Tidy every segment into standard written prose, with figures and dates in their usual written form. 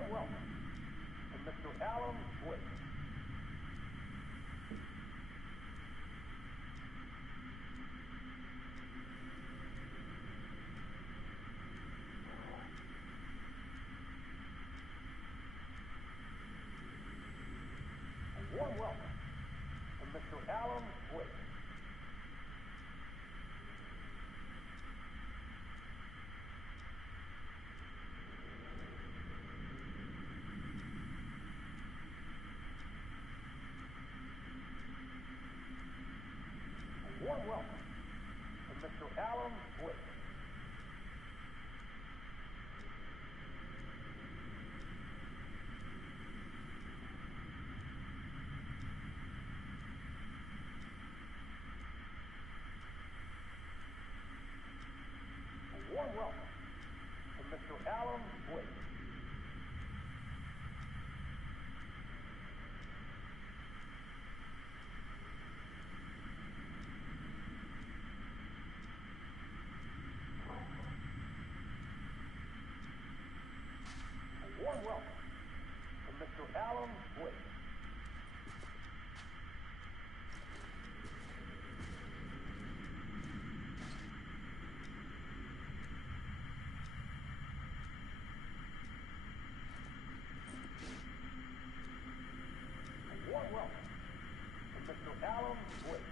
warm welcome to Mr. Alan Wake. A warm welcome to Mr. Alan Wake. Warm welcome to Mr. Alan Wake. A warm welcome to Mr. Alan Wake. Warm welcome to Mr. Alan Wake. A warm welcome to Mr. Alan Wake.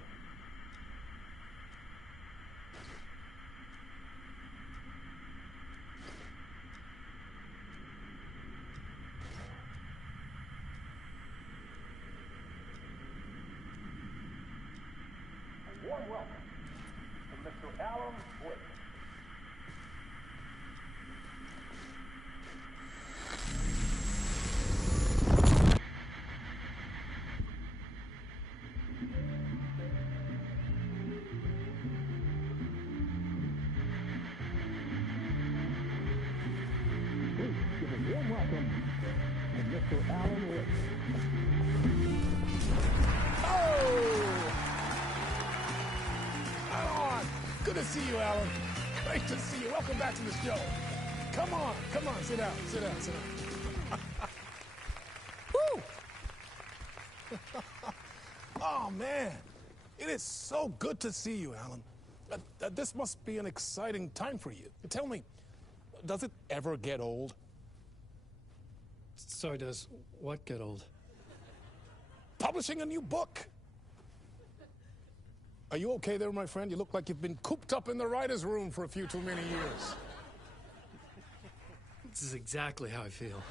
Warm welcome to Mr. Alan Wake. Please give a warm welcome to Mr. Alan Wake. Good to see you, Alan. Great to see you. Welcome back to the show. Come on, sit down. Woo! Oh, man. It is so good to see you, Alan. This must be an exciting time for you. Tell me, does it ever get old? So does what get old? Publishing a new book. Are you okay there, my friend? You look like you've been cooped up in the writer's room for a few too many years. This is exactly how I feel.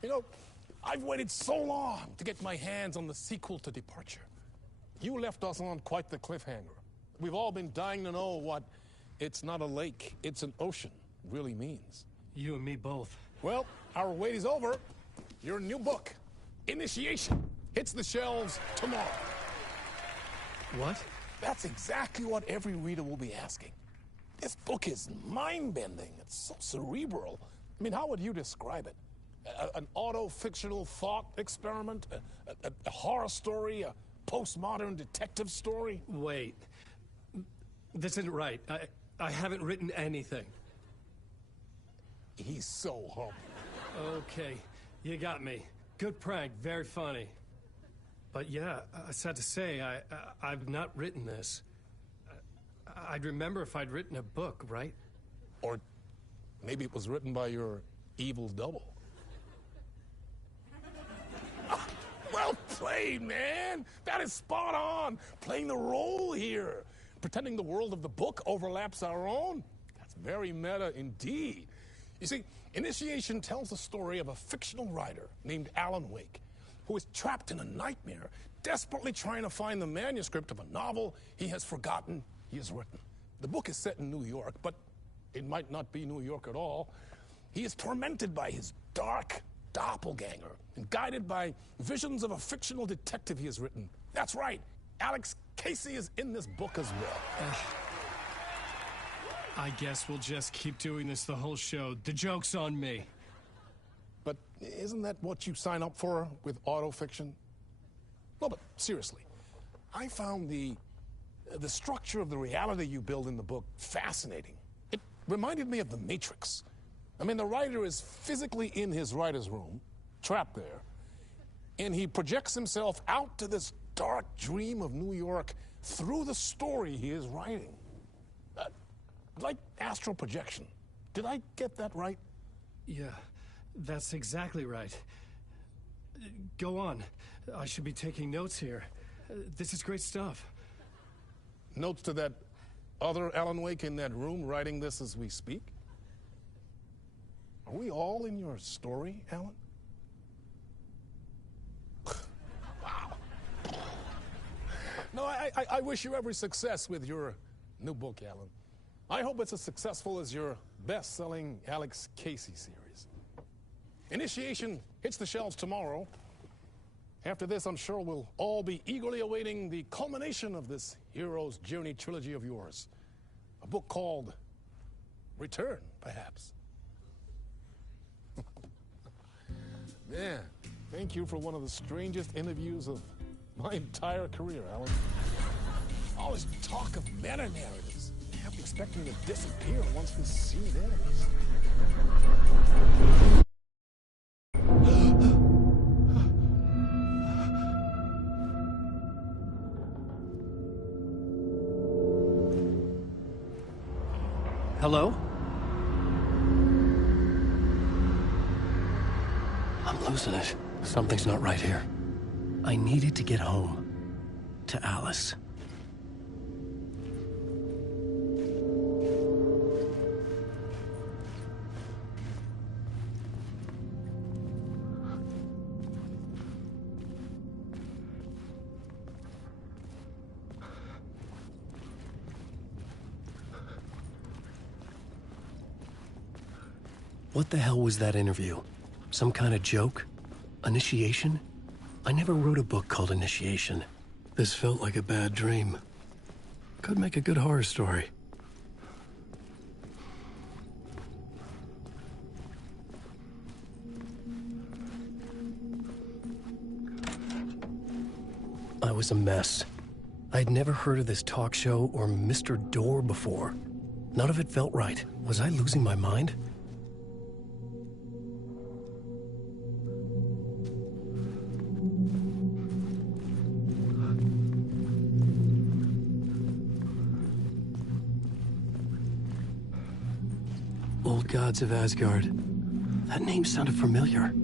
You know, I've waited so long to get my hands on the sequel to Departure. You left us on quite the cliffhanger. We've all been dying to know what "it's not a lake, it's an ocean" really means. You and me both. Well, our wait is over. Your new book, Initiation, hits the shelves tomorrow. What? That's exactly what every reader will be asking. This book is mind-bending. It's so cerebral. I mean, how would you describe it? An auto-fictional thought experiment? A horror story? A postmodern detective story? Wait. This isn't right. I haven't written anything. He's so humble. Okay, you got me. Good prank, very funny. But yeah, sad to say, I've not written this. I'd remember if I'd written a book, right? Or maybe it was written by your evil double. Well played, man. That is spot on. Playing the role here. Pretending the world of the book overlaps our own. That's very meta indeed. You see, Initiation tells the story of a fictional writer named Alan Wake, who is trapped in a nightmare, desperately trying to find the manuscript of a novel he has forgotten he has written. The book is set in New York, but it might not be New York at all. He is tormented by his dark doppelganger and guided by visions of a fictional detective he has written. That's right, Alex Casey is in this book as well. I guess we'll just keep doing this the whole show. The joke's on me. But isn't that what you sign up for with autofiction? No, but seriously, I found the structure of the reality you build in the book fascinating. It reminded me of The Matrix. I mean, the writer is physically in his writer's room, trapped there, and he projects himself out to this dark dream of New York through the story he is writing. Like astral projection. Did I get that right? Yeah, that's exactly right. Go on. I should be taking notes here. This is great stuff. Notes to that other Alan Wake in that room writing this as we speak? Are we all in your story, Alan? Wow. No, I wish you every success with your new book, Alan. I hope it's as successful as your best-selling Alex Casey series. Initiation hits the shelves tomorrow. After this, I'm sure we'll all be eagerly awaiting the culmination of this hero's journey trilogy of yours. A book called Return, perhaps. Man, thank you for one of the strangest interviews of my entire career, Alan. All this talk of meta-narratives. I kept expecting to disappear once this scene ends. Hello? I'm losing it. Something's not right here. I needed to get home. To Alice. What the hell was that interview? Some kind of joke? Initiation? I never wrote a book called Initiation. This felt like a bad dream. Could make a good horror story. I was a mess. I'd never heard of this talk show or Mr. Door before. None of it felt right. Was I losing my mind? Old Gods of Asgard. That name sounded familiar.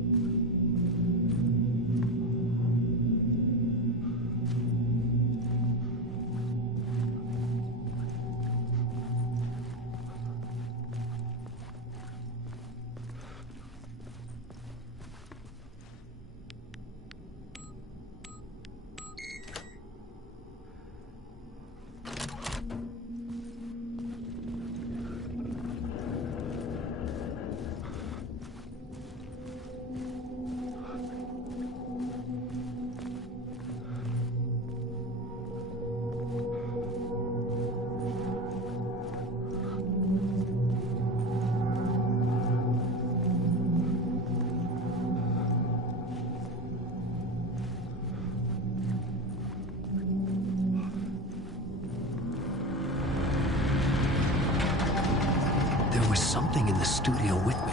There was something in the studio with me.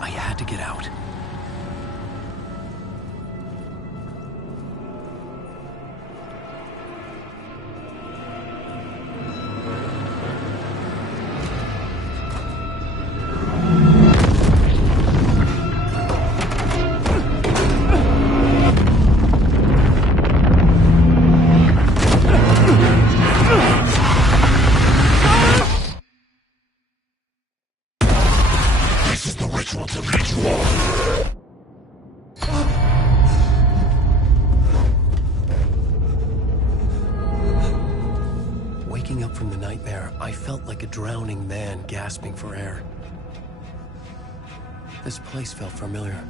I had to get out. Waking up from the nightmare, I felt like a drowning man gasping for air. This place felt familiar.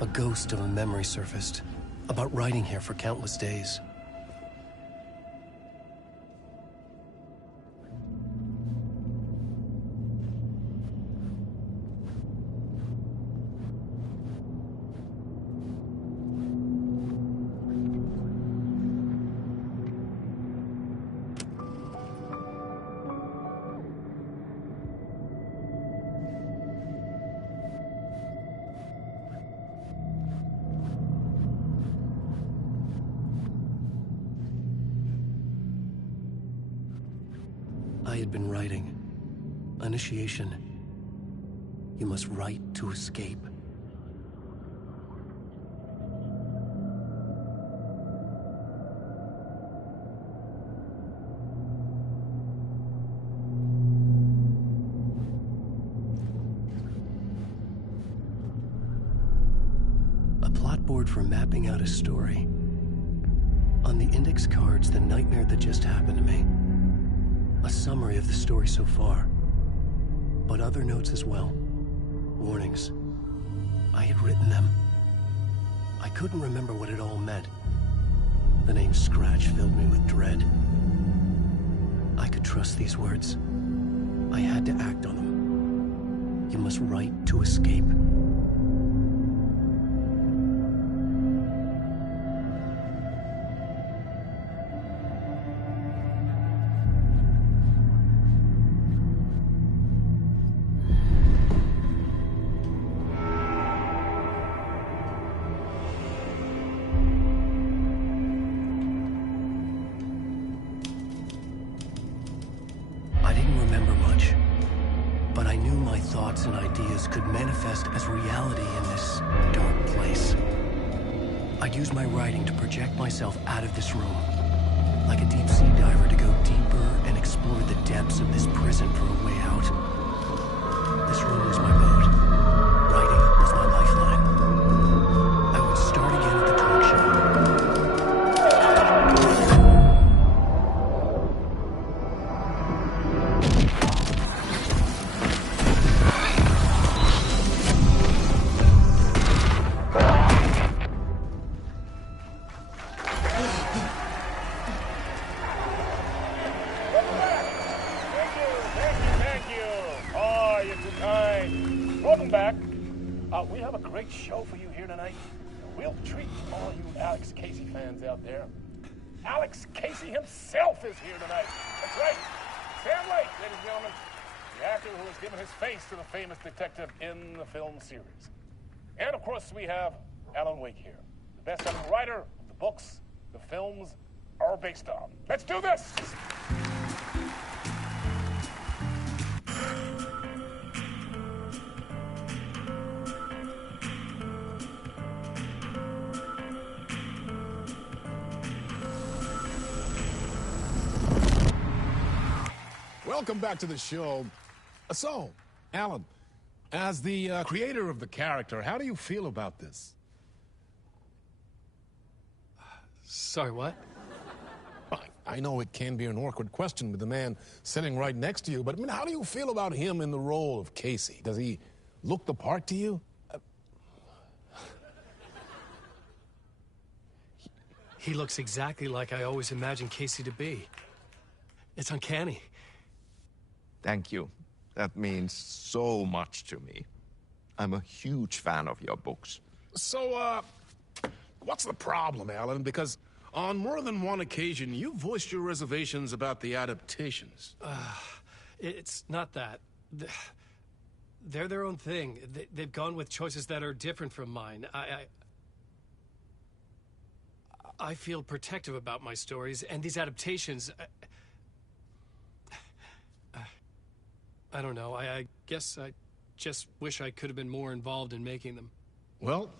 A ghost of a memory surfaced, about writing here for countless days. I had been writing. Initiation. You must write to escape. A plot board for mapping out a story. On the index cards, the nightmare that just happened to me. A summary of the story so far. But other notes as well. Warnings. I had written them. I couldn't remember what it all meant. The name Scratch filled me with dread. I could trust these words. I had to act on them. You must write to escape. And ideas could manifest as reality in this dark place. I'd use my writing to project myself out of this room, like a deep sea diver to go deeper and explore the depths of this prison for a way out. This room was my boat. Writing was my lifeline. I would start again at the talk show. We have a great show for you here tonight. We'll treat all you Alex Casey fans out there. Alex Casey himself is here tonight. That's right. Sam Lake, ladies and gentlemen, the actor who has given his face to the famous detective in the film series. And of course, we have Alan Wake here, the best-selling writer of the books the films are based on. Let's do this! Welcome back to the show. So, Alan, as the creator of the character, how do you feel about this? Sorry, what? I know it can be an awkward question with the man sitting right next to you, but I mean, how do you feel about him in the role of Casey? Does he look the part to you? He looks exactly like I always imagined Casey to be. It's uncanny. Thank you. That means so much to me. I'm a huge fan of your books. So, what's the problem, Alan? Because on more than one occasion, you voiced your reservations about the adaptations. It's not that. They're their own thing. They've gone with choices that are different from mine. I feel protective about my stories, and these adaptations... I don't know. I guess I just wish I could have been more involved in making them. Well,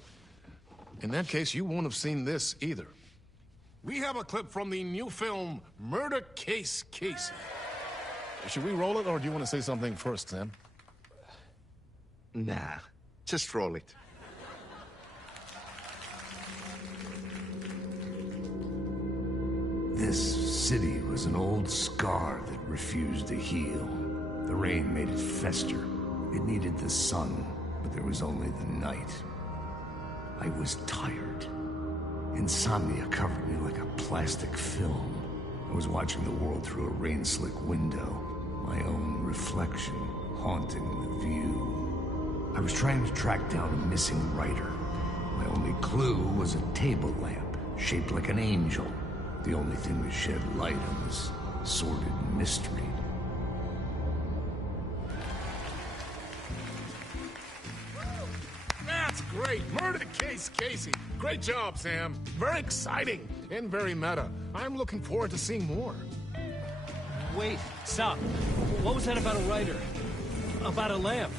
in that case, you won't have seen this either. We have a clip from the new film, Murder Case Casey. Should we roll it, or do you want to say something first, Sam? Nah, just roll it. This city was an old scar that refused to heal. The rain made it fester. It needed the sun, but there was only the night. I was tired. Insomnia covered me like a plastic film. I was watching the world through a rain-slick window, my own reflection haunting the view. I was trying to track down a missing writer. My only clue was a table lamp, shaped like an angel. The only thing that shed light on this sordid mystery. That's great. Murder Case Casey. Great job, Sam. Very exciting and very meta. I'm looking forward to seeing more. Wait, stop. What was that about a writer? About a lamp?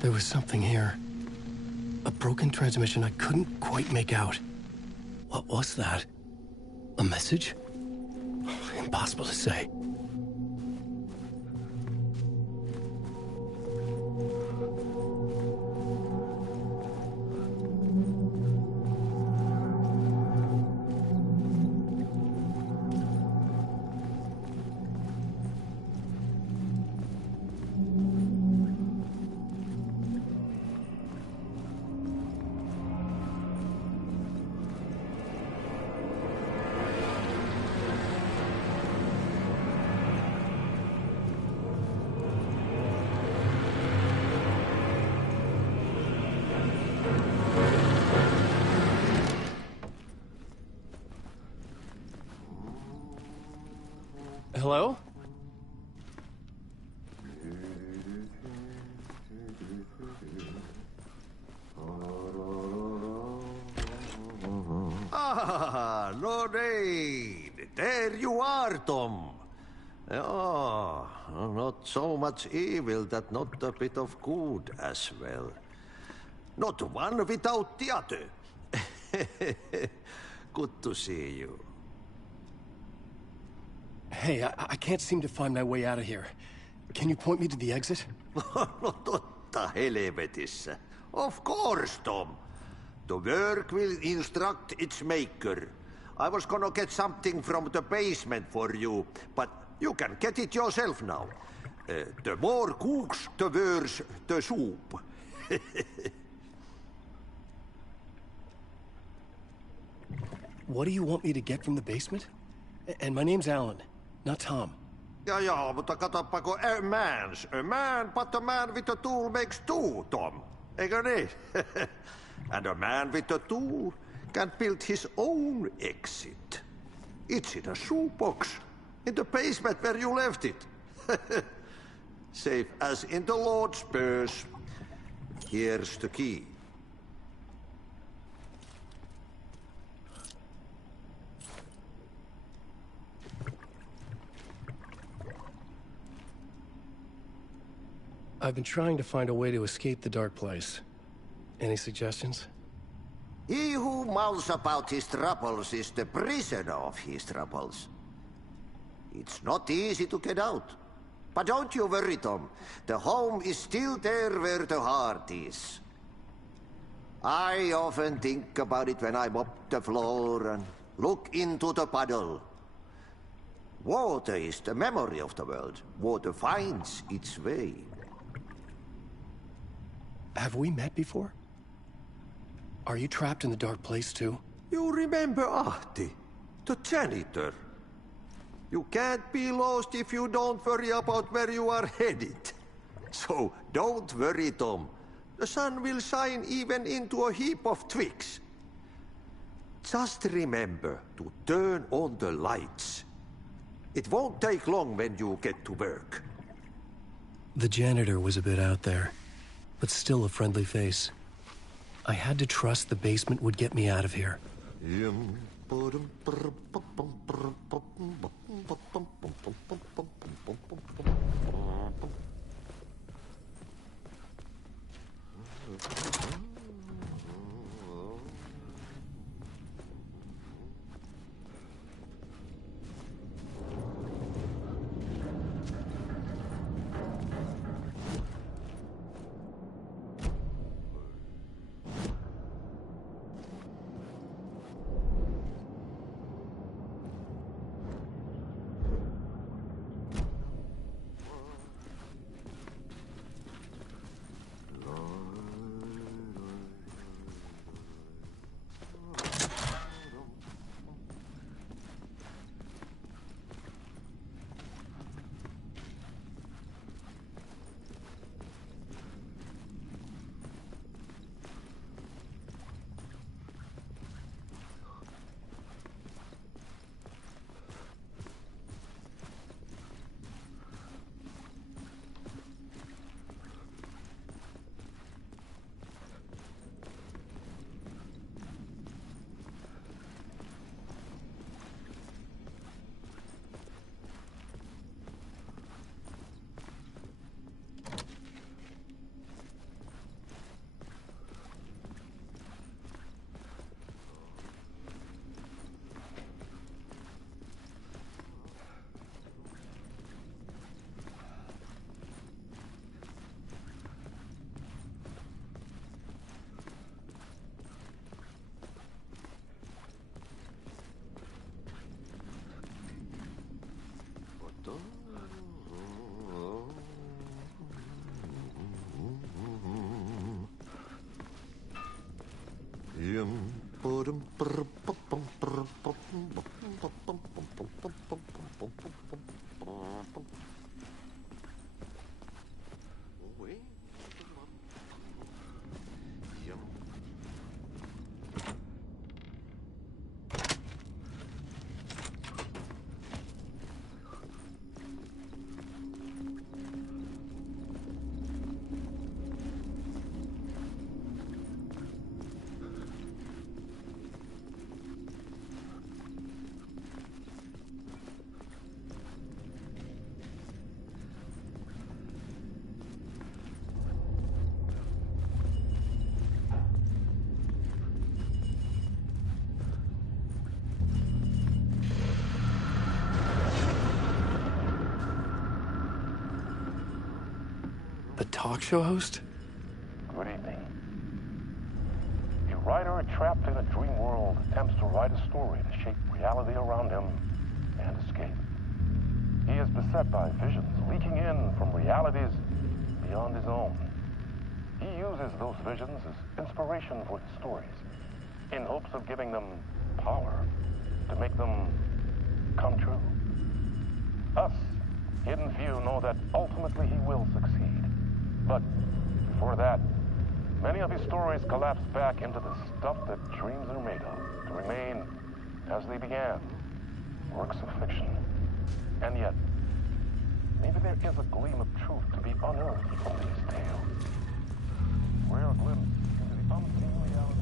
There was something here. A broken transmission I couldn't quite make out. What was that? A message? Impossible to say. Hello? Ah, Lorraine! There you are, Tom. Oh, not so much evil that not a bit of good as well. Not one without the other. Good to see you. Hey, I can't seem to find my way out of here. Can you point me to the exit? No totta helvetissä. Of course, Tom. The work will instruct its maker. I was gonna get something from the basement for you, but you can get it yourself now. The more cooks, the worse the soup. What do you want me to get from the basement? And my name's Alan, not Tom. Ja, mutta katoppa, a man, but a man with a tool makes two, Tom. Eikö niin? And a man with a tool can build his own exit. It's in a shoebox, in the basement where you left it. Safe as in the Lord's purse. Here's the key. I've been trying to find a way to escape the dark place. Any suggestions? He who mouths about his troubles is the prisoner of his troubles. It's not easy to get out. But don't you worry, Tom. The home is still there where the heart is. I often think about it when I mop the floor and look into the puddle. Water is the memory of the world. Water finds its way. Have we met before? Are you trapped in the dark place too? You remember Ahti, the janitor. You can't be lost if you don't worry about where you are headed. So don't worry, Tom. The sun will shine even into a heap of twigs. Just remember to turn on the lights. It won't take long when you get to work. The janitor was a bit out there, but still a friendly face. I had to trust the basement would get me out of here. The talk show host? Good evening. A writer trapped in a dream world attempts to write a story to shape reality around him and escape. He is beset by visions leaking in from realities beyond his own. He uses those visions as inspiration for his stories, in hopes of giving them power to make them come true. Us, Hidden Few, know that ultimately he will succeed. But before that, many of his stories collapse back into the stuff that dreams are made of, to remain as they began, works of fiction. And yet, maybe there is a gleam of truth to be unearthed from these tales. Rare glimpse into the unseen reality.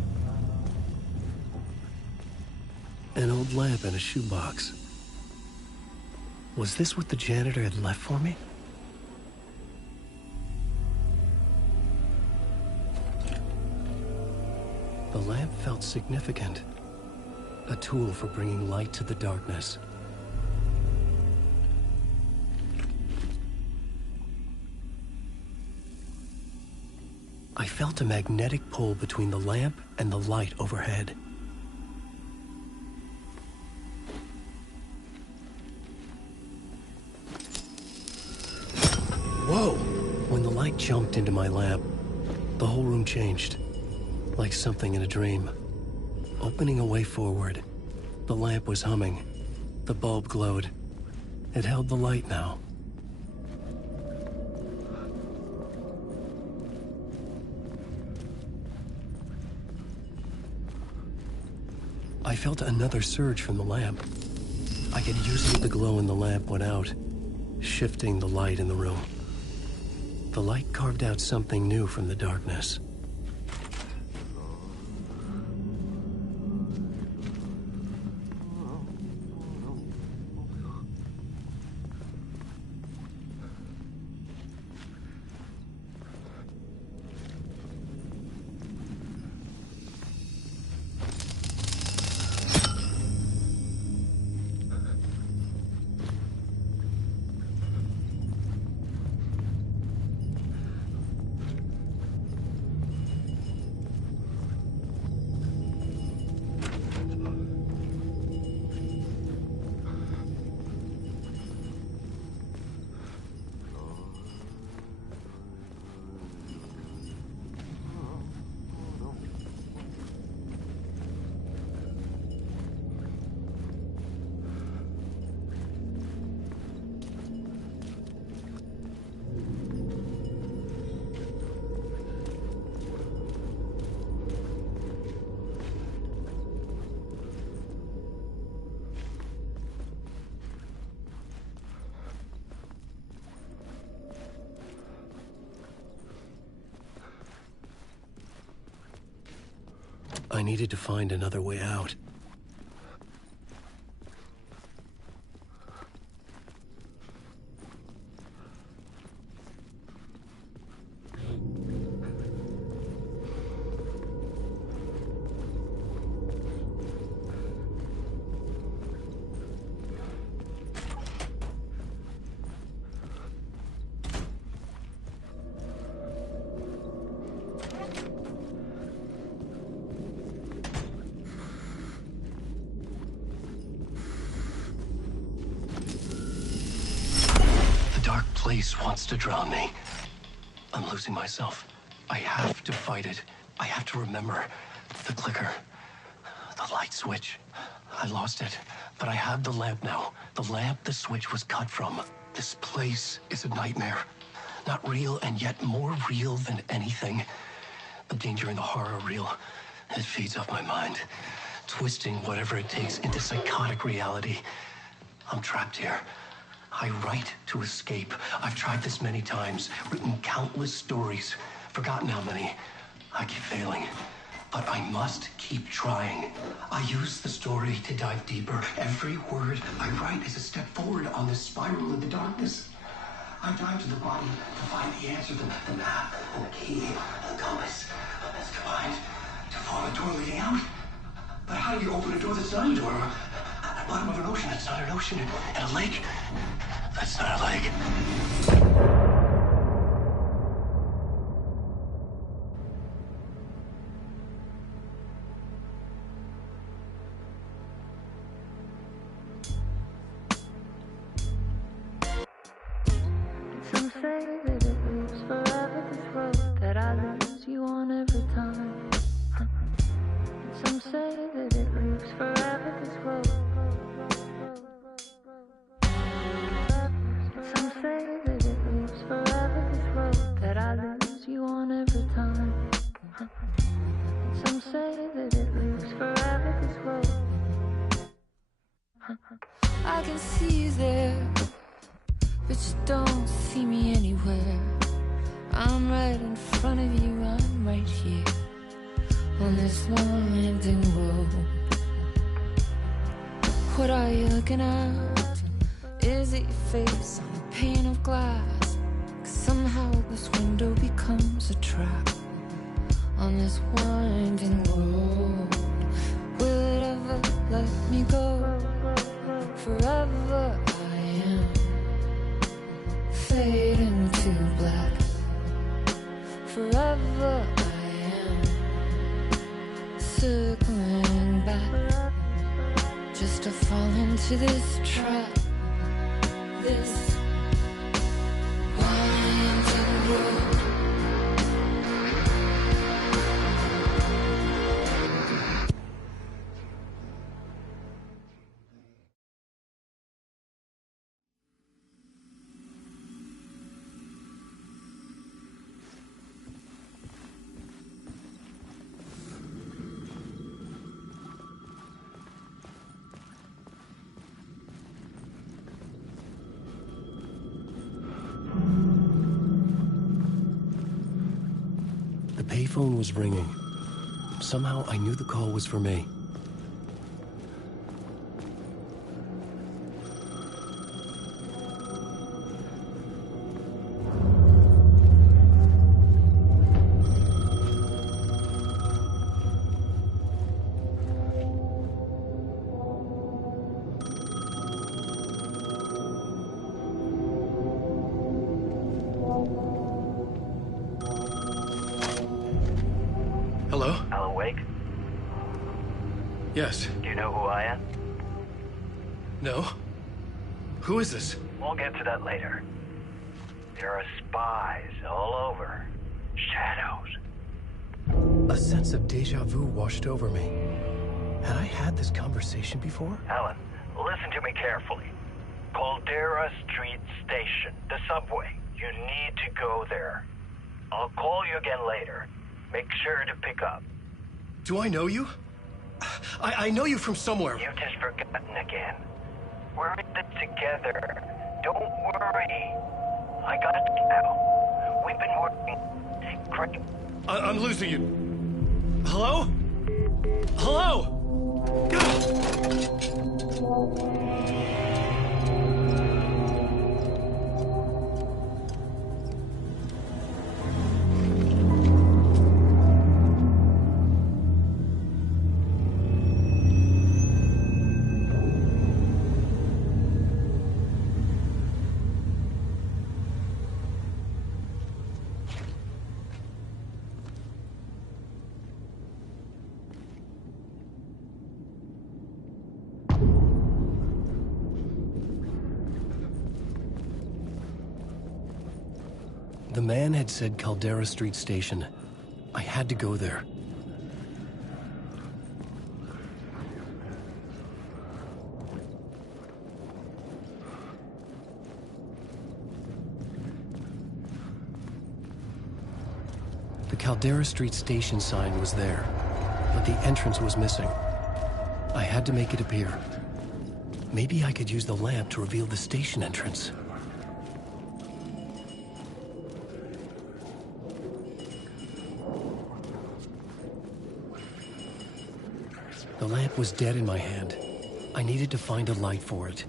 An old lamp in a shoebox. Was this what the janitor had left for me? The lamp felt significant. A tool for bringing light to the darkness. I felt a magnetic pull between the lamp and the light overhead. Whoa! When the light jumped into my lamp, the whole room changed. Like something in a dream. Opening a way forward. The lamp was humming. The bulb glowed. It held the light now. I felt another surge from the lamp. I could use the glow in the lamp went out, shifting the light in the room. The light carved out something new from the darkness. I needed to find another way out. Place wants to drown me. I'm losing myself. I have to fight it. I have to remember the clicker, the light switch. I lost it, but I have the lamp now. The lamp the switch was cut from. This place is a nightmare. Not real, and yet more real than anything. The danger and the horror are real. It feeds off my mind, twisting whatever it takes into psychotic reality. I'm trapped here. I write to escape. I've tried this many times, written countless stories, forgotten how many. I keep failing, but I must keep trying. I use the story to dive deeper. Every word I write is a step forward on this spiral of the darkness. I dive to the body to find the answer, the map, and the key, and the compass. That's combined to form a door leading out. But how do you open a door that's not a door? At the bottom of an ocean that's not an ocean, and a lake that's not a lake. Some say that it lives forever, this road that I lose you on every time. Some say that it lives forever, this road. Some say that it lives forever, this road that I lose you on every time. Some say that it lives forever, this road. I can see you there, but you don't see me anywhere. I'm right in front of you, I'm right here on this winding road. What are you looking at? Is it your face on a pane of glass? 'Cause somehow this window becomes a trap on this winding road. Will it ever let me go? Forever I am fading to black. Forever I am circling back, just to fall into this trap. This winding road. payphone was ringing. Somehow I knew the call was for me. Hello? Alan Wake? Yes. Do you know who I am? No? Who is this? We'll get to that later. There are spies all over. Shadows. A sense of deja vu washed over me. Had I had this conversation before? Alan, listen to me carefully. Caldera Street Station, the subway. You need to go there. I'll call you again later. Make sure to pick up. Do I know you? I know you from somewhere. You've just forgotten again. We're in it together. Don't worry. I got you now. We've been working great. I'm losing you. Hello? Hello? The man had said Caldera Street Station. I had to go there. The Caldera Street Station sign was there, but the entrance was missing. I had to make it appear. Maybe I could use the lamp to reveal the station entrance. The lamp was dead in my hand. I needed to find a light for it.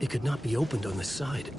It could not be opened on this side.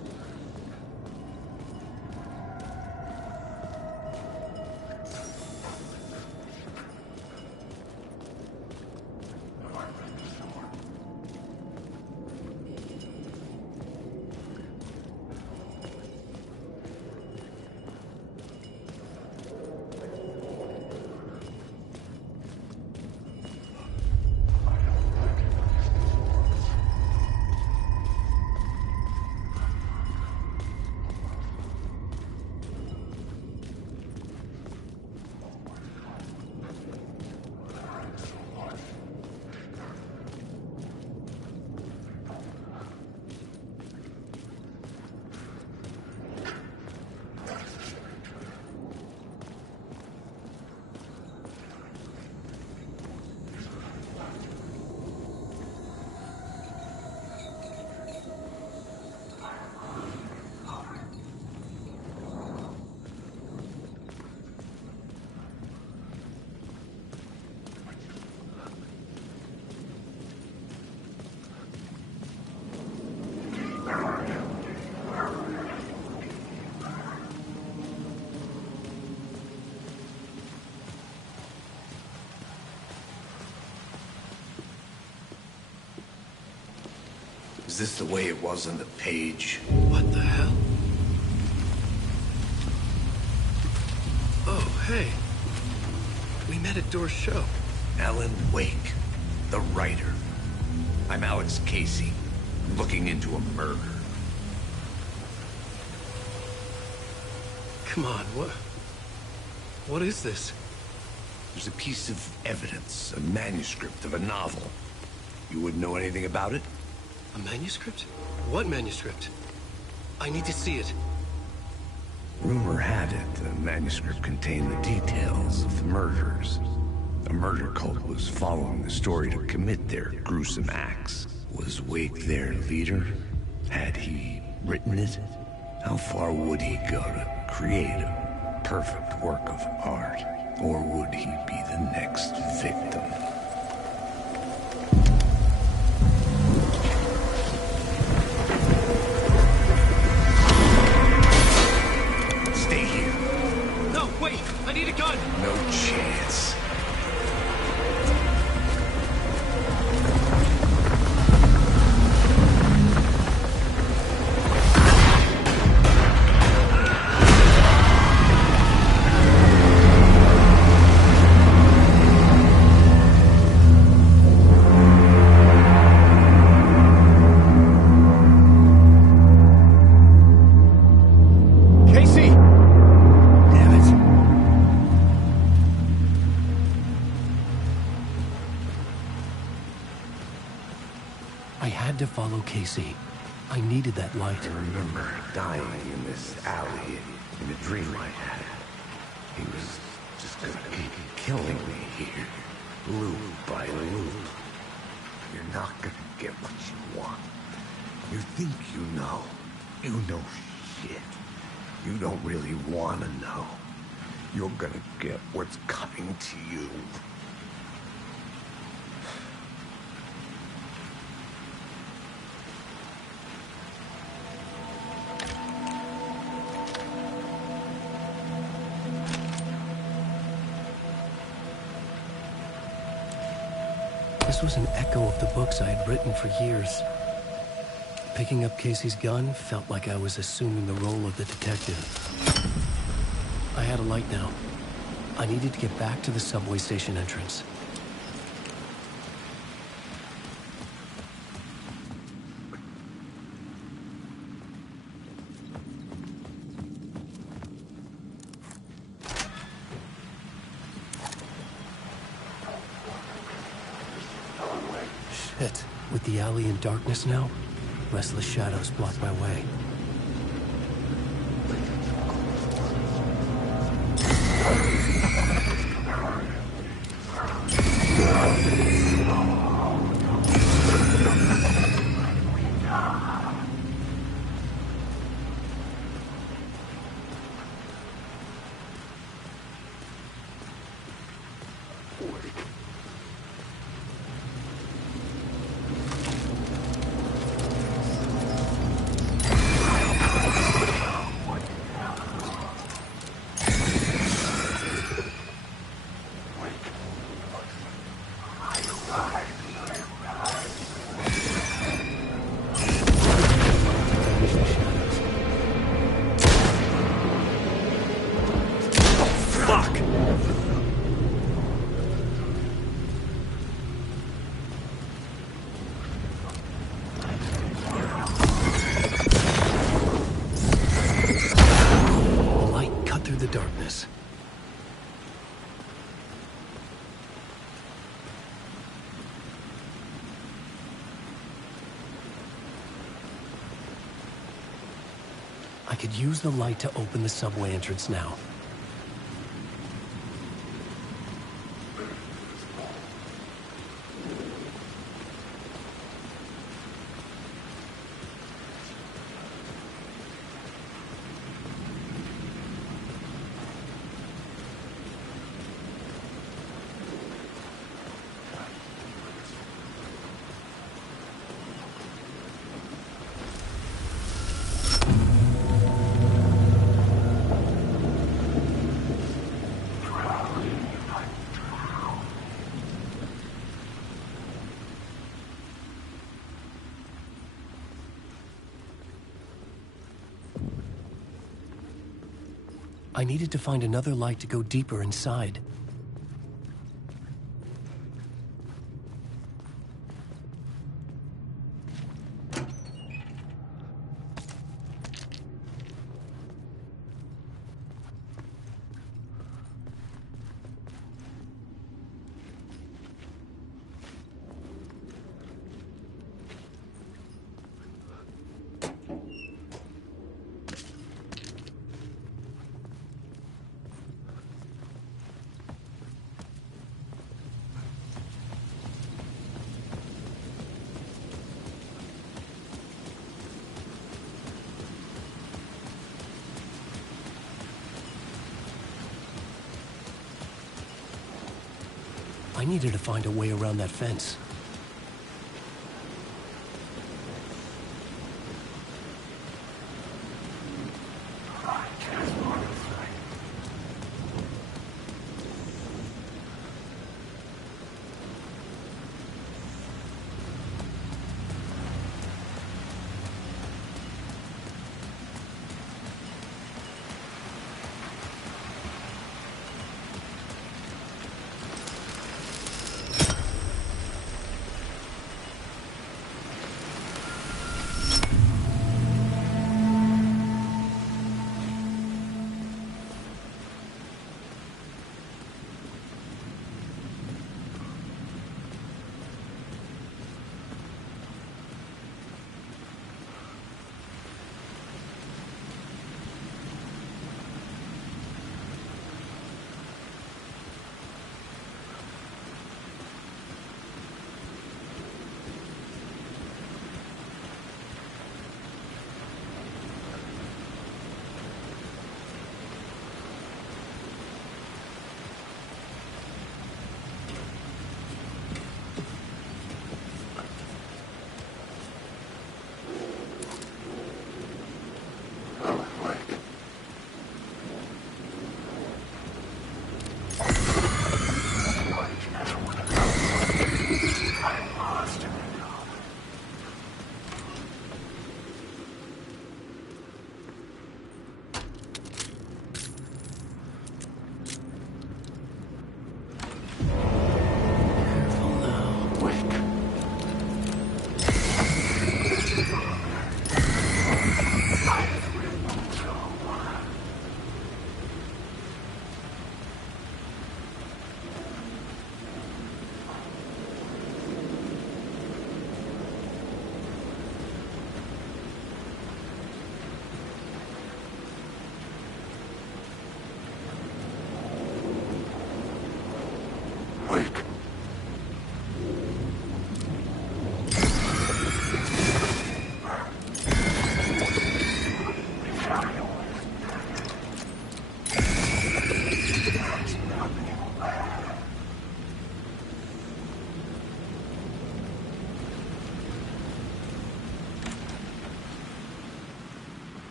Is this the way it was on the page? What the hell? Oh, hey. We met at Door's show. Alan Wake, the writer. I'm Alex Casey, looking into a murder. Come on, what is this? There's a piece of evidence, a manuscript of a novel. You wouldn't know anything about it? A manuscript? What manuscript? I need to see it. Rumor had it the manuscript contained the details of the murders. A murder cult was following the story to commit their gruesome acts. Was Wake their leader? Had he written it? How far would he go to create a perfect work of art? Or would he be the next victim? Stay here. No, wait! I need a gun! No chance. To follow Casey. I needed that light. I remember dying in this alley in a dream I had. He was just gonna keep killing me here, loop by loop. You're not gonna get what you want. You think you know. You know shit. You don't really want to know. You're gonna get what's coming to you. This was an echo of the books I had written for years. Picking up Casey's gun felt like I was assuming the role of the detective. I had a light now. I needed to get back to the subway station entrance. Shit. With the alley in darkness now, restless shadows block my way. I could use the light to open the subway entrance now. I needed to find another light to go deeper inside. I needed to find a way around that fence.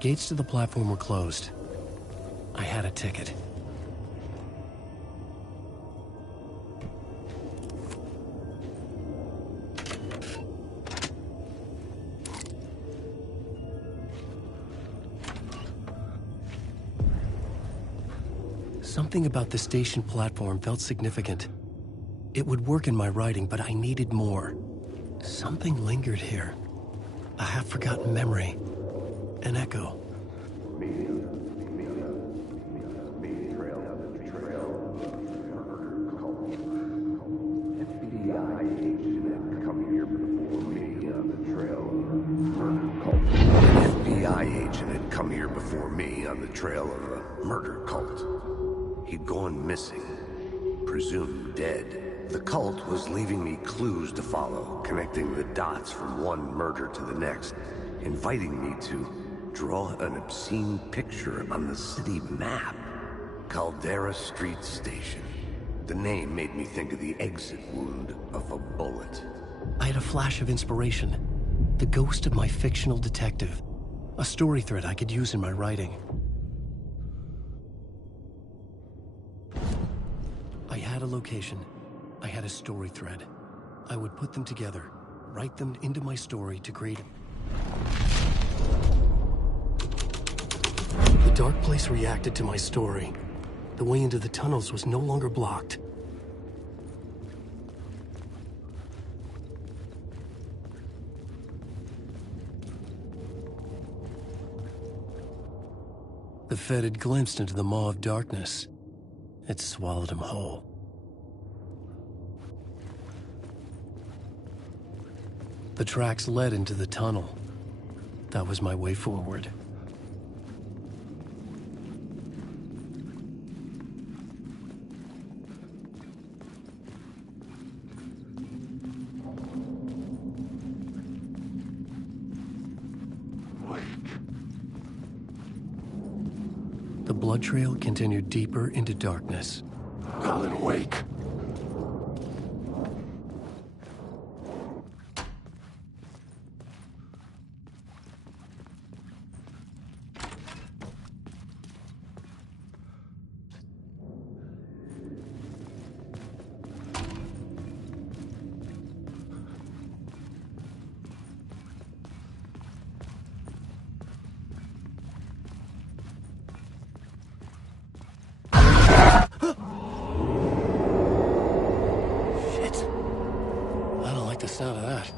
gates to the platform were closed. I had a ticket. Something about the station platform felt significant. It would work in my writing, but I needed more. Something lingered here. A half-forgotten memory. An echo. FBI agent had come here before me on the trail of a murder cult. He'd gone missing, presumed dead. The cult was leaving me clues to follow, connecting the dots from one murder to the next, inviting me to draw an obscene picture on the city map. Caldera Street Station. The name made me think of the exit wound of a bullet. I had a flash of inspiration. The ghost of my fictional detective. A story thread I could use in my writing. I had a location. I had a story thread. I would put them together, write them into my story to create it. The dark place reacted to my story. The way into the tunnels was no longer blocked. The Fed had glimpsed into the maw of darkness. It swallowed him whole. The tracks led into the tunnel. That was my way forward. The blood trail continued deeper into darkness. Alan, wake. The sound of that.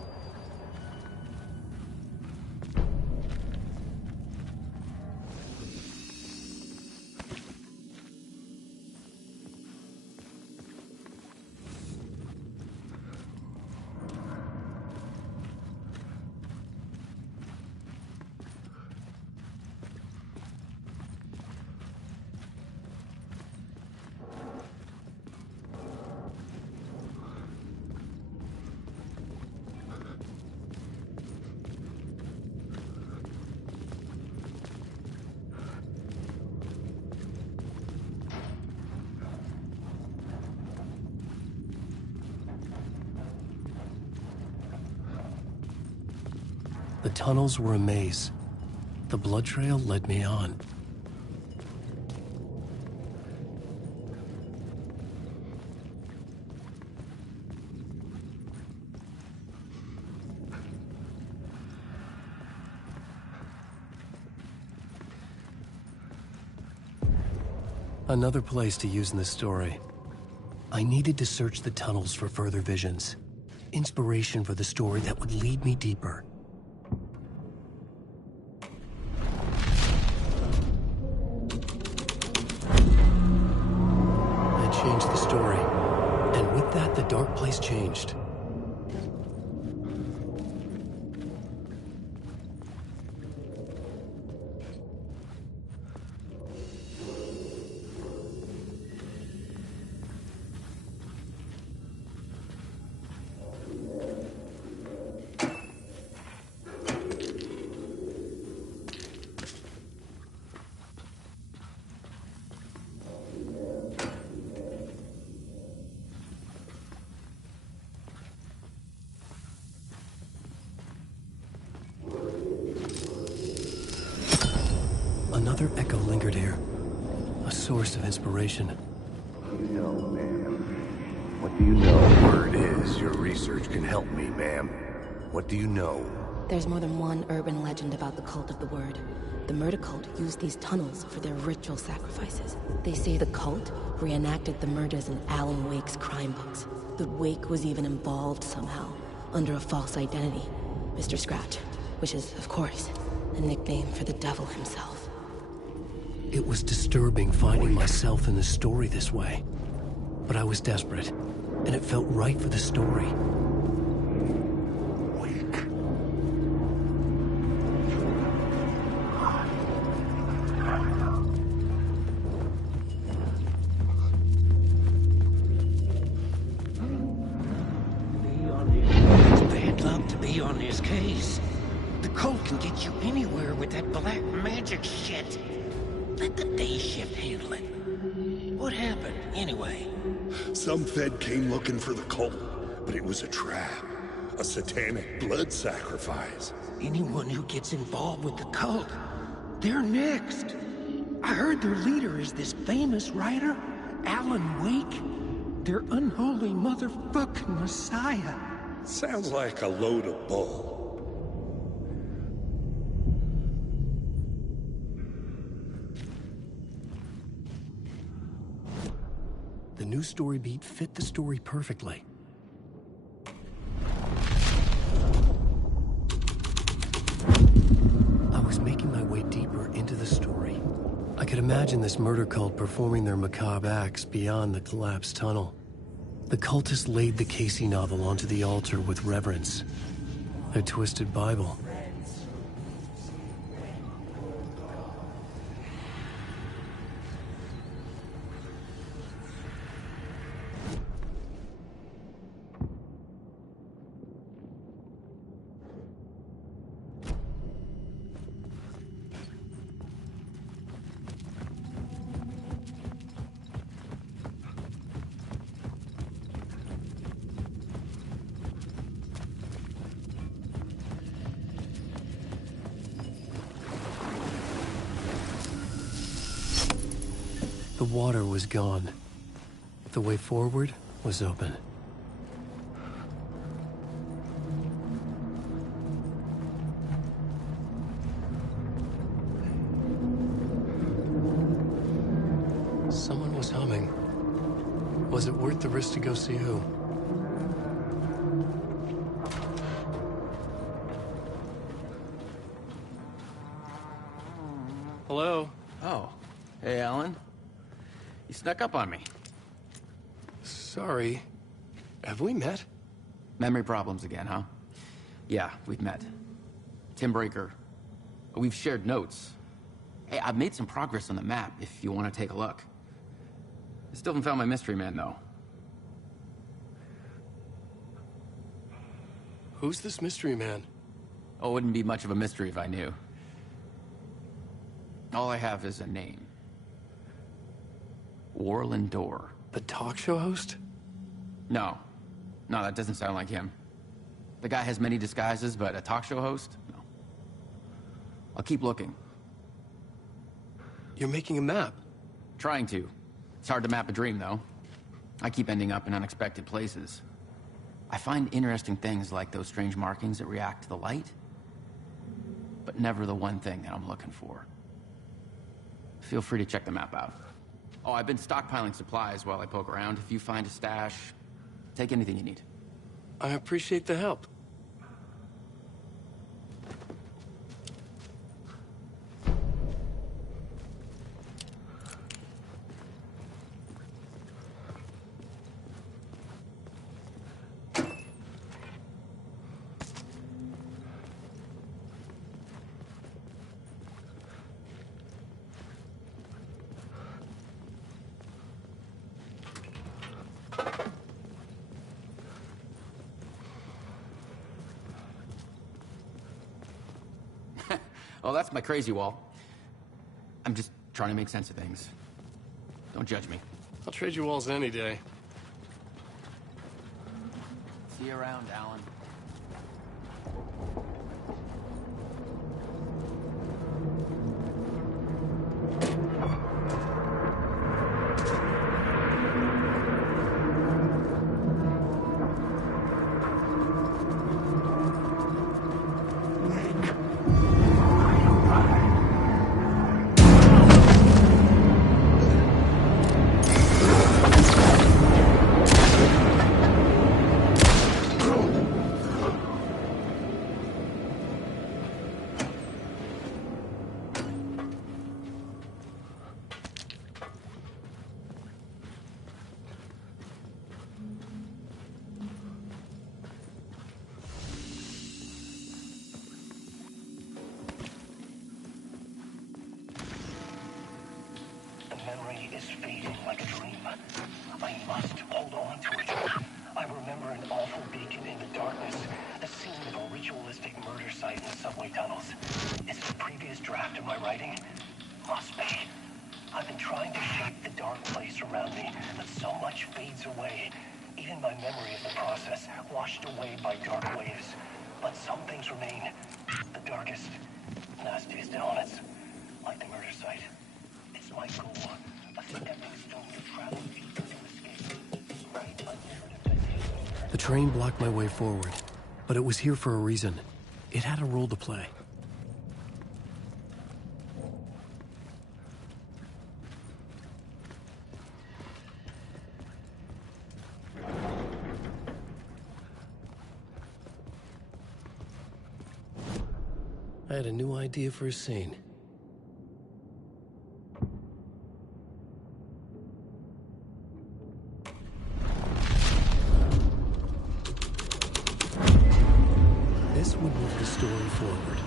The tunnels were a maze. The blood trail led me on. Another place to use in the story. I needed to search the tunnels for further visions. Inspiration for the story that would lead me deeper. Changed the story, and with that, the dark place changed. Another echo lingered here. A source of inspiration. What do you know, ma'am? What do you know? Word is, your research can help me, ma'am. What do you know? There's more than one urban legend about the Cult of the Word. The murder cult used these tunnels for their ritual sacrifices. They say the cult reenacted the murders in Alan Wake's crime books. That Wake was even involved somehow, under a false identity. Mr. Scratch, which is, of course, a nickname for the devil himself. It was disturbing finding myself in the story this way. But I was desperate, and it felt right for the story. Some Fed came looking for the cult, but it was a trap. A satanic blood sacrifice. Anyone who gets involved with the cult, they're next. I heard their leader is this famous writer, Alan Wake. Their unholy motherfucking messiah. Sounds like a load of bull. The new story beat fit the story perfectly. I was making my way deeper into the story. I could imagine this murder cult performing their macabre acts beyond the collapsed tunnel. The cultists laid the Casey novel onto the altar with reverence. Their twisted Bible. The water was gone. The way forward was open. Someone was humming. Was it worth the risk to go see who? Hello? Oh. Hey, Alan. You snuck up on me. Sorry. Have we met? Memory problems again, huh? Yeah, we've met. Tim Breaker. We've shared notes. Hey, I've made some progress on the map if you want to take a look. I still haven't found my mystery man, though. Who's this mystery man? Oh, it wouldn't be much of a mystery if I knew. All I have is a name. Warlin Door. The talk show host? No. No, that doesn't sound like him. The guy has many disguises, but a talk show host? No. I'll keep looking. You're making a map? Trying to. It's hard to map a dream, though. I keep ending up in unexpected places. I find interesting things like those strange markings that react to the light, but never the one thing that I'm looking for. Feel free to check the map out. Oh, I've been stockpiling supplies while I poke around. If you find a stash, take anything you need. I appreciate the help. Oh, that's my crazy wall. I'm just trying to make sense of things. Don't judge me. I'll trade you walls any day. See you around, Alan. memory is fading like a dream. I must hold on to it. I remember an awful beacon in the darkness, the scene of a ritualistic murder site in the subway tunnels. Is it a previous draft of my writing? Must be. I've been trying to shape the dark place around me, but so much fades away. Even my memory of the process, washed away by dark waves. But some things remain. The darkest, nastiest elements, like the murder site. It's my goal. A stepping stone to travel deeper to escape. Write a narrative that takes me. The train blocked my way forward, but it was here for a reason. It had a role to play. I had a new idea for a scene. This would move the story forward.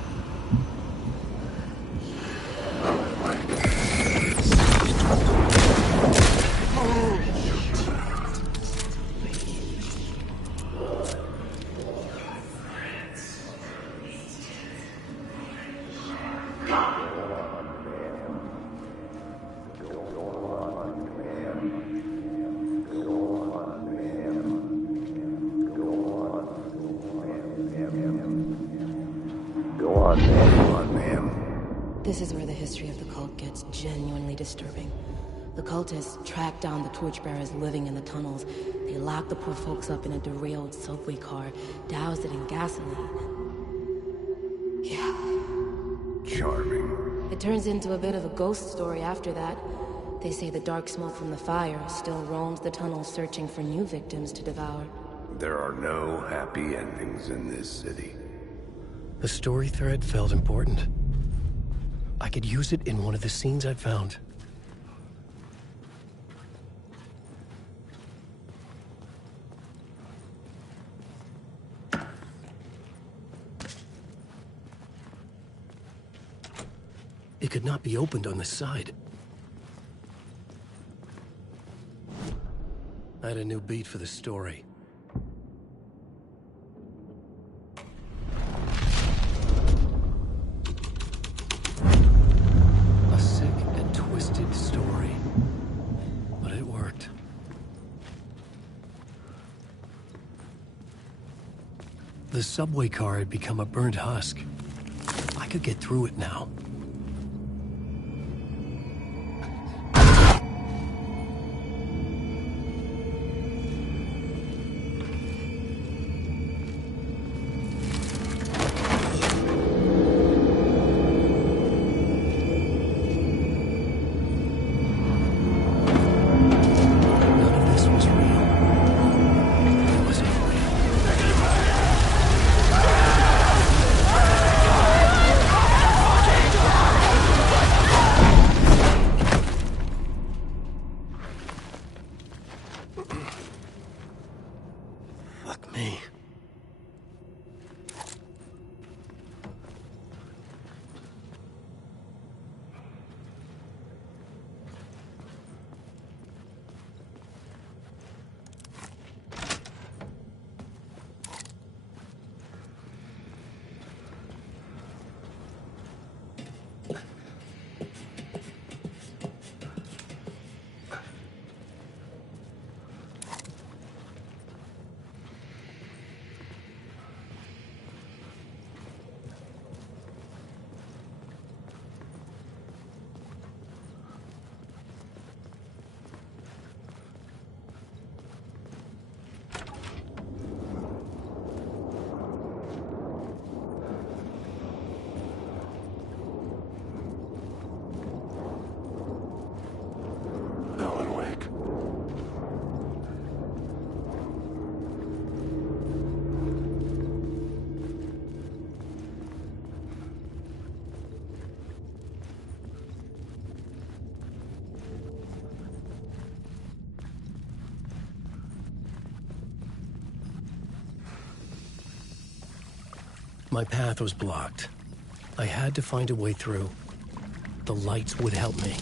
This is where the history of the cult gets genuinely disturbing. The cultists tracked down the torchbearers living in the tunnels. They locked the poor folks up in a derailed subway car, doused it in gasoline. Yeah. Charming. It turns into a bit of a ghost story after that. They say the dark smoke from the fire still roams the tunnels searching for new victims to devour. There are no happy endings in this city. The story thread felt important. I could use it in one of the scenes I'd found. It could not be opened on the side. I had a new beat for the story. A sick and twisted story. But it worked. The subway car had become a burnt husk. I could get through it now. My path was blocked. I had to find a way through. The lights would help me.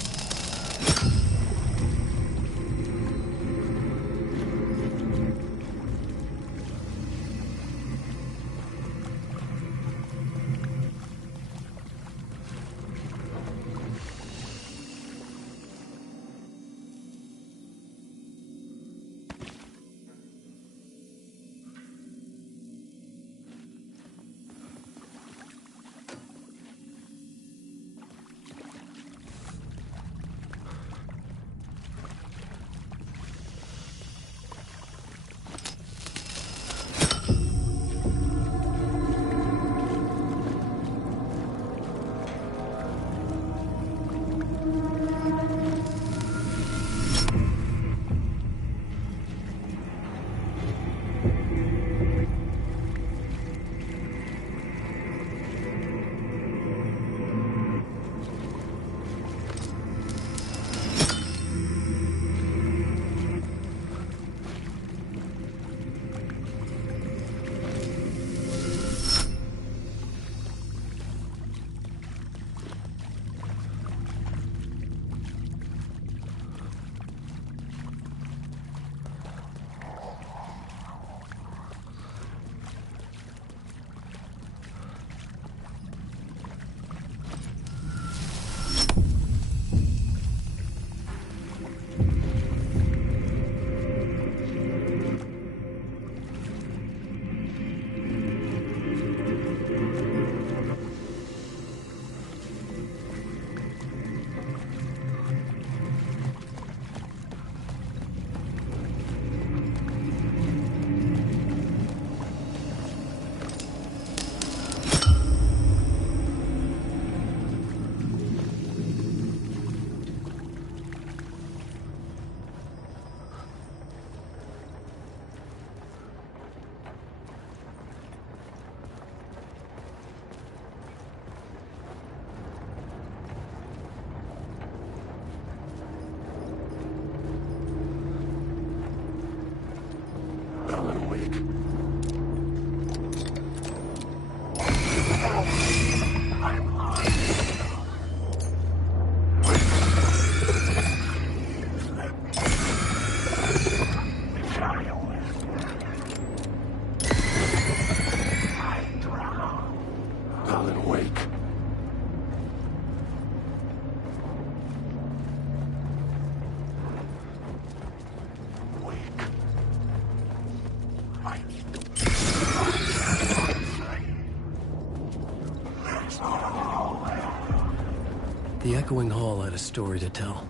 The echoing hall had a story to tell.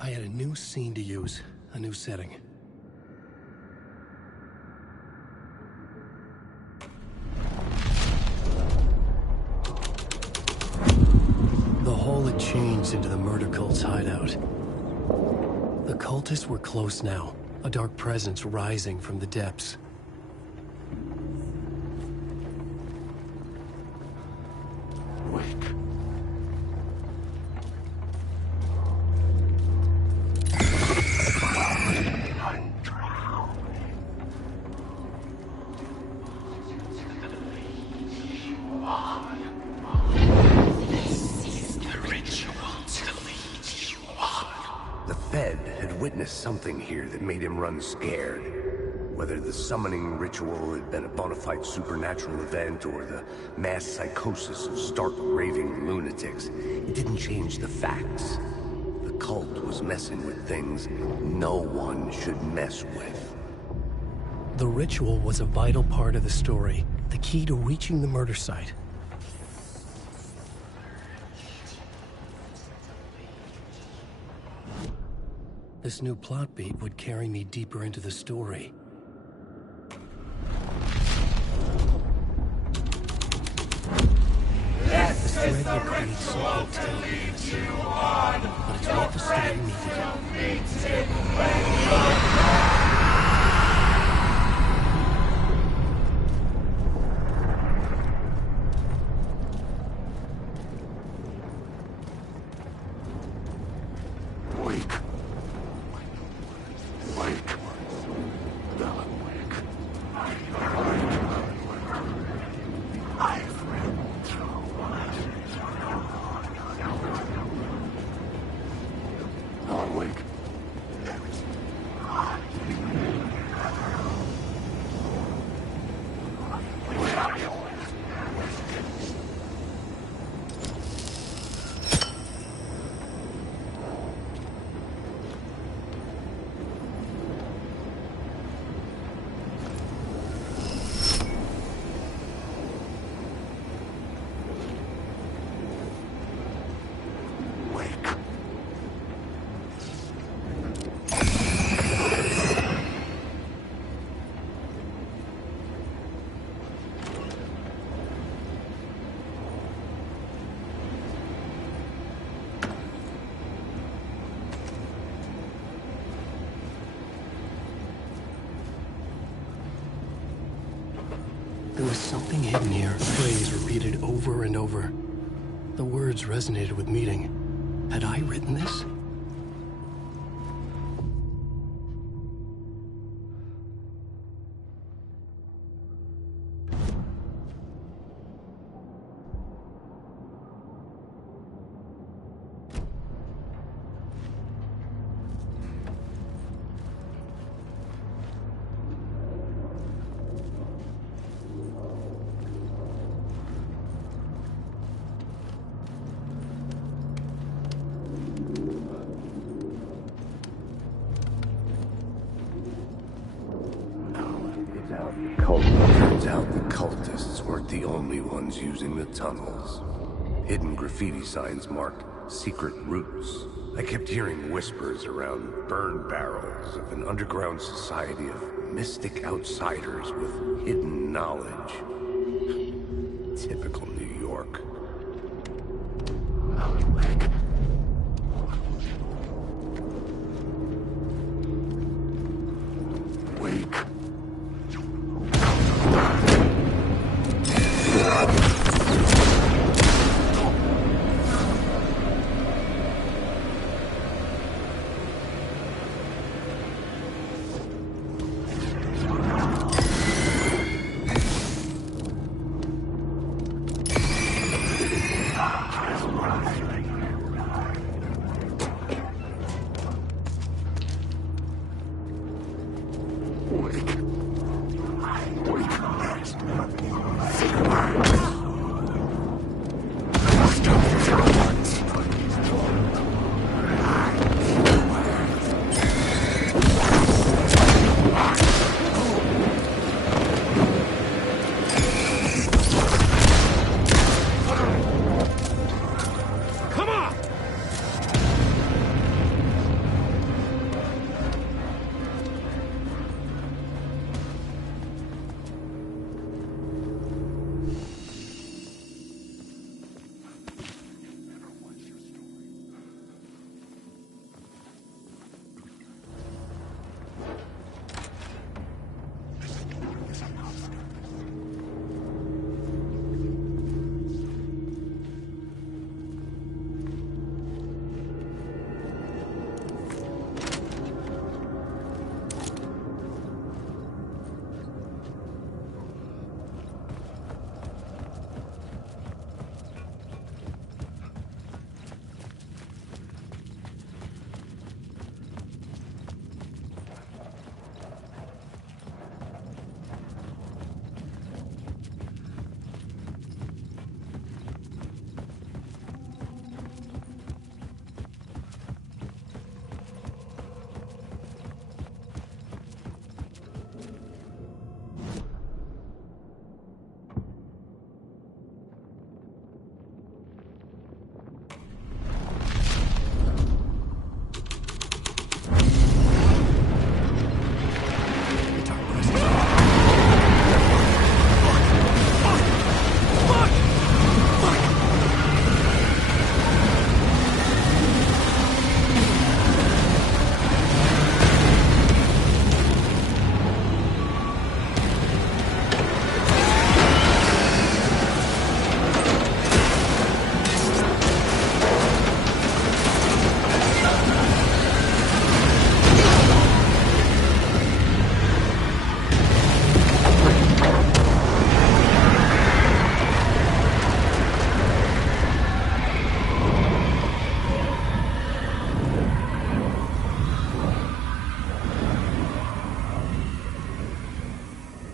I had a new scene to use, a new setting. The hall had changed into the murder cult's hideout. The cultists were close now, a dark presence rising from the depths. Something here that made him run scared. Whether the summoning ritual had been a bona fide supernatural event or the mass psychosis of stark raving lunatics, it didn't change the facts. The cult was messing with things no one should mess with. The ritual was a vital part of the story, the key to reaching the murder site. This new plot beat would carry me deeper into the story. This thread will create something telling, but it's what the story needed. Alan Wake. hidden here, phrase repeated over and over. The words resonated with meaning. Had I written this? Turns out the cultists weren't the only ones using the tunnels. Hidden graffiti signs marked secret routes. I kept hearing whispers around burn barrels of an underground society of mystic outsiders with hidden knowledge. Typical New York.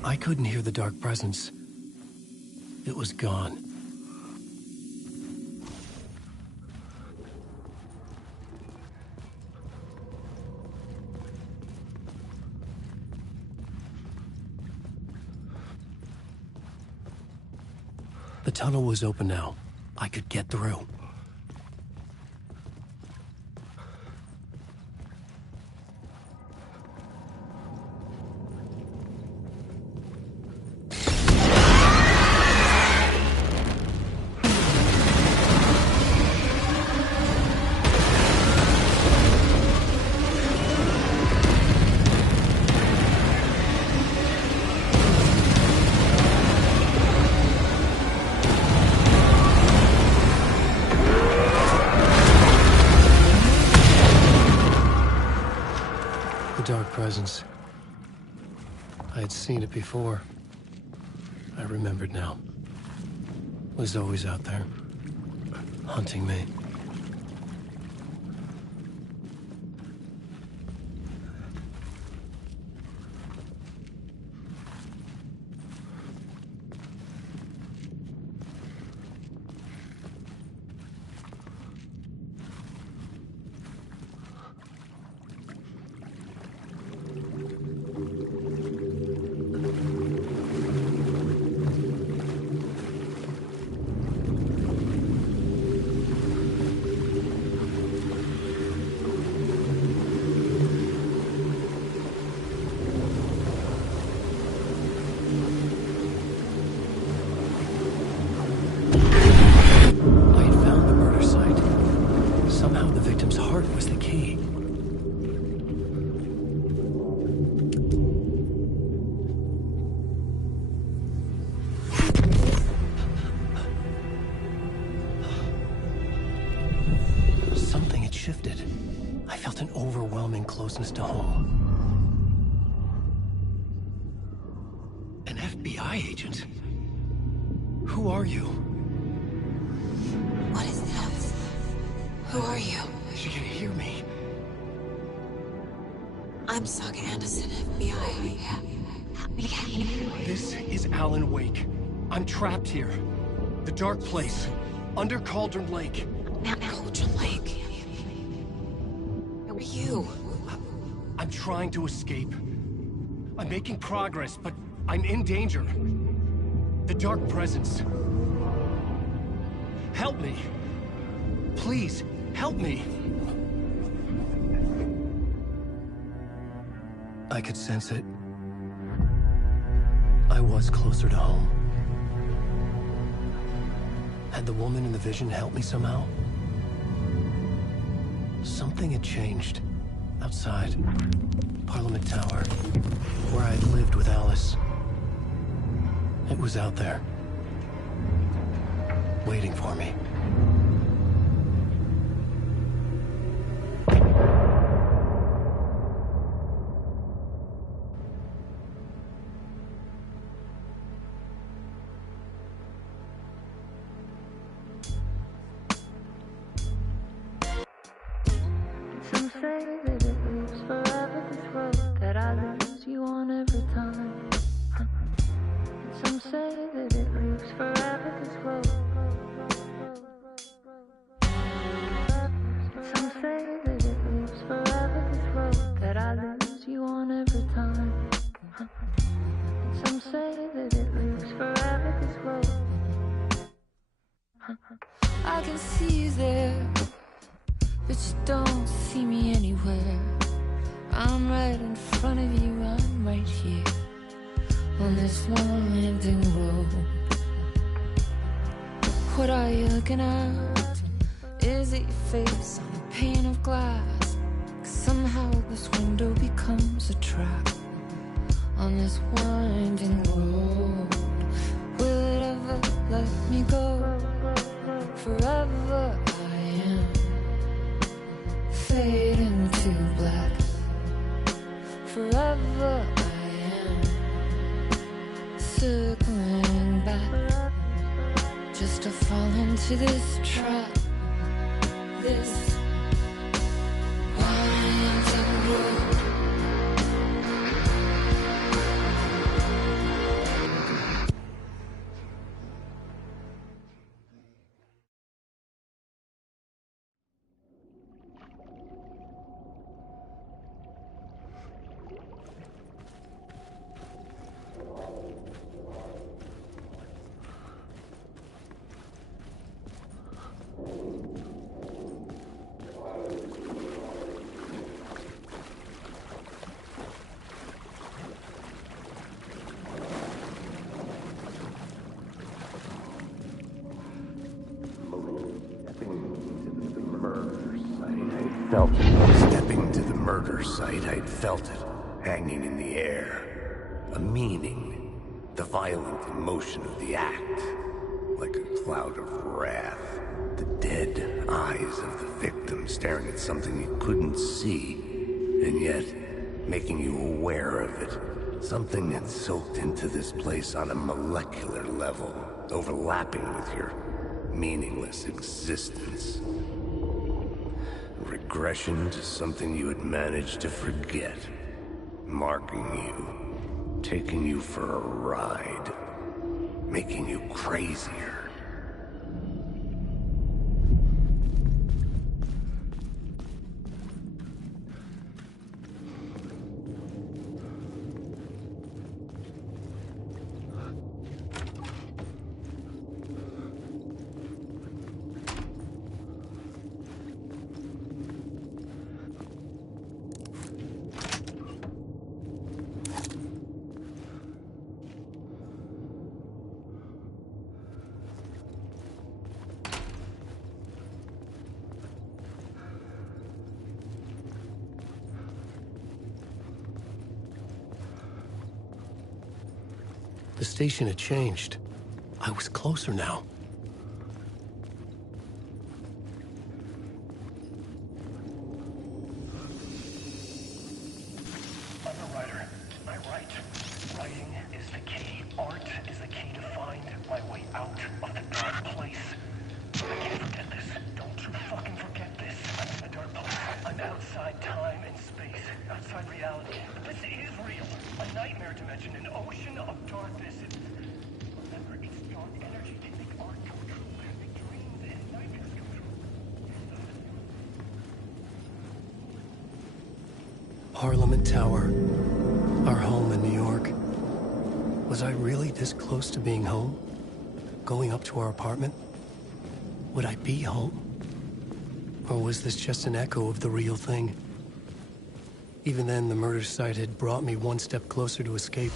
I couldn't hear the dark presence. It was gone. The tunnel was open now. I could get through. presence. I had seen it before. I remembered now. It was always out there, hunting me. Closeness to home. An FBI agent? Who are you? What is this? Who are you? She can hear me. I'm Saga Anderson, FBI. This is Alan Wake. I'm trapped here. The dark place. Under Cauldron Lake. Cauldron Lake? Who are you? I'm trying to escape. I'm making progress, but I'm in danger. The Dark Presence. Help me. Please, help me. I could sense it. I was closer to home. Had the woman in the vision helped me somehow? Something had changed. Outside. Parliament Tower. Where I'd lived with Alice. It was out there. Waiting for me. Some say that it lives forever, this road that I lose you on every time. Some say that it lives forever, this road. Some say that it lives forever, this road that I lose you on every time. Some say that it lives forever, this road. I can see you there, but you don't see me anywhere. I'm right in front of you, I'm right here on this winding road. What are you looking at? Is it your face on a pane of glass? 'Cause somehow this window becomes a trap on this winding road. Will it ever let me go? Forever I am fading to black. Forever I am circling back, just to fall into this trap, this winding road. Stepping to the murder site, I'd felt it, hanging in the air. A meaning, the violent emotion of the act, like a cloud of wrath. The dead eyes of the victim staring at something he couldn't see, and yet making you aware of it. Something had soaked into this place on a molecular level, overlapping with your meaningless existence. Regression to something you had managed to forget. Marking you, taking you for a ride, making you crazier. The station had changed. I was closer now. I'm a writer. I write. Writing is the key. Art is the key to find my way out of the dark place. I can't forget this. Don't you fucking forget this. I'm in a dark place. I'm outside time and space. Outside reality. But this is real. A nightmare dimension. An ocean of darkness. Remember, it's dark energy can make art come true. Make dreams and nightmares come true. Parliament Tower. Our home in New York. Was I really this close to being home? Going up to our apartment? Would I be home? Or was this just an echo of the real thing? Even then, the murder site had brought me one step closer to escape.